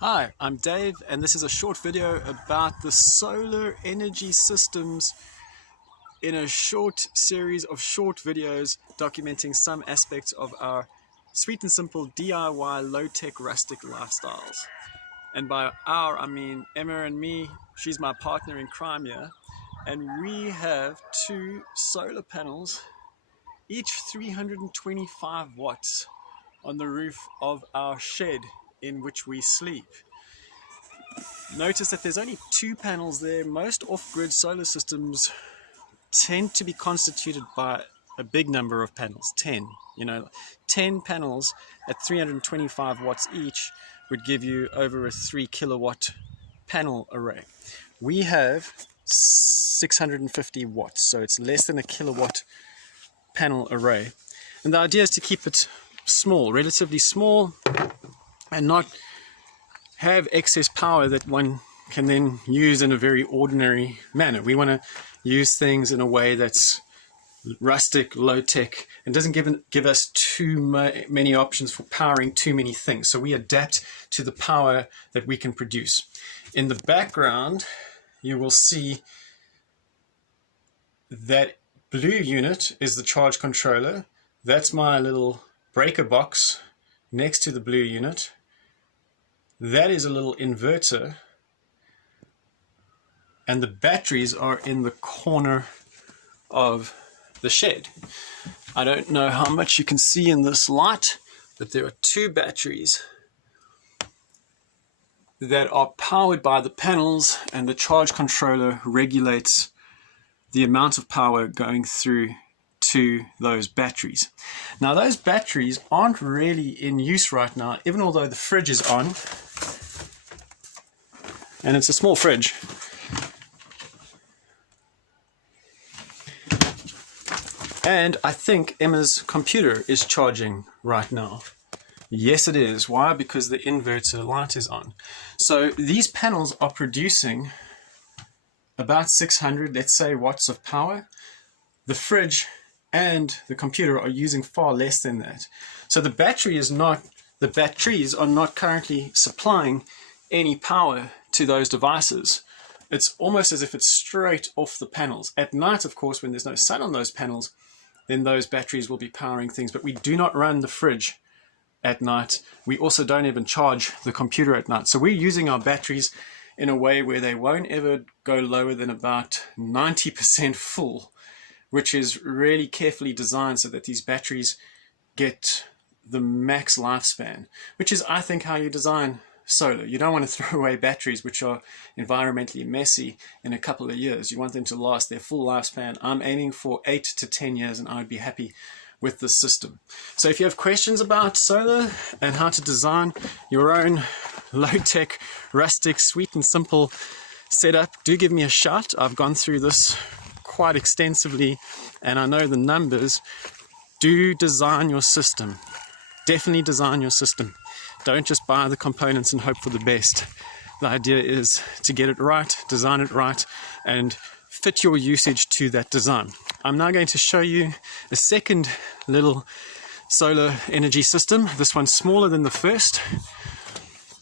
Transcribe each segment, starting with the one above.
Hi, I'm Dave, and this is a short video about the solar energy systems in a short series of short videos documenting some aspects of our sweet and simple DIY low-tech rustic lifestyles. And by our, I mean Emma and me. She's my partner in crime here, and we have two solar panels, each 325 watts, on the roof of our shed in which we sleep. Notice that there's only two panels there. Most off-grid solar systems tend to be constituted by a big number of panels, 10. 10 panels at 325 watts each would give you over a 3 kilowatt panel array. We have 650 watts, so it's less than a kilowatt panel array. And the idea is to keep it small, relatively small, and not have excess power that one can then use in a very ordinary manner. We want to use things in a way that's rustic, low-tech, and doesn't give us too many options for powering too many things. So we adapt to the power that we can produce. In the background, you will see that blue unit is the charge controller. That's my little breaker box next to the blue unit. That is a little inverter, and the batteries are in the corner of the shed. I don't know how much you can see in this light, but there are two batteries that are powered by the panels, and the charge controller regulates the amount of power going through to those batteries. Now, those batteries aren't really in use right now, even although the fridge is on. And it's a small fridge. And I think Emma's computer is charging right now. Yes, it is. Why? Because the inverter light is on. So these panels are producing about 600, let's say, watts of power. The fridge and the computer are using far less than that. So the batteries are not currently supplying any power to those devices. It's almost as if it's straight off the panels. At night, of course, when there's no sun on those panels, then those batteries will be powering things. But we do not run the fridge at night. We also don't even charge the computer at night. So we're using our batteries in a way where they won't ever go lower than about 90% full, which is really carefully designed so that these batteries get the max lifespan, which is, I think, how you design solar. You don't want to throw away batteries which are environmentally messy in a couple of years. You want them to last their full lifespan. I'm aiming for 8 to 10 years, and I would be happy with this system. So if you have questions about solar and how to design your own low-tech, rustic, sweet and simple setup, do give me a shout. I've gone through this quite extensively, and I know the numbers. Do design your system. Definitely design your system. Don't just buy the components and hope for the best. The idea is to get it right, design it right, and fit your usage to that design. I'm now going to show you a second little solar energy system. This one's smaller than the first.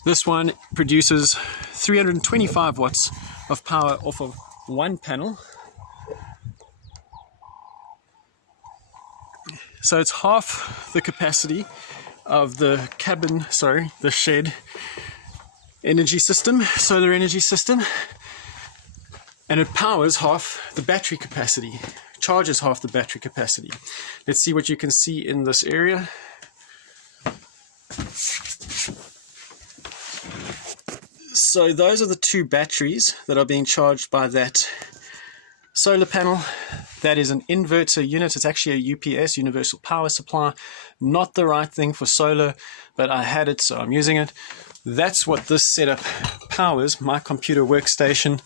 This one produces 325 watts of power off of one panel. So it's half the capacity of the the shed energy system, solar energy system, and it powers half the battery capacity, charges half the battery capacity. Let's see what you can see in this area. So those are the two batteries that are being charged by that solar panel. That is an inverter unit. It's actually a UPS, universal power supply. Not the right thing for solar, but I had it, so I'm using it. That's what this setup powers, my computer workstation.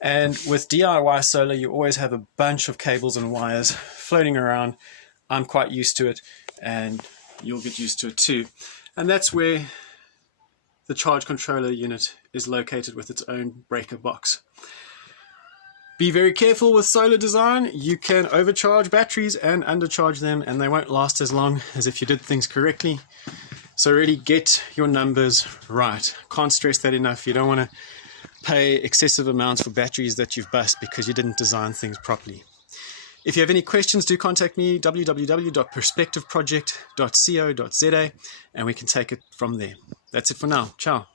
And with DIY solar, you always have a bunch of cables and wires floating around. I'm quite used to it, and you'll get used to it too. And that's where the charge controller unit is located with its own breaker box. Be very careful with solar design. You can overcharge batteries and undercharge them, and they won't last as long as if you did things correctly. So really get your numbers right. Can't stress that enough. You don't want to pay excessive amounts for batteries that you've bust because you didn't design things properly. If you have any questions, do contact me, www.perspectiveproject.co.za, and we can take it from there. That's it for now. Ciao.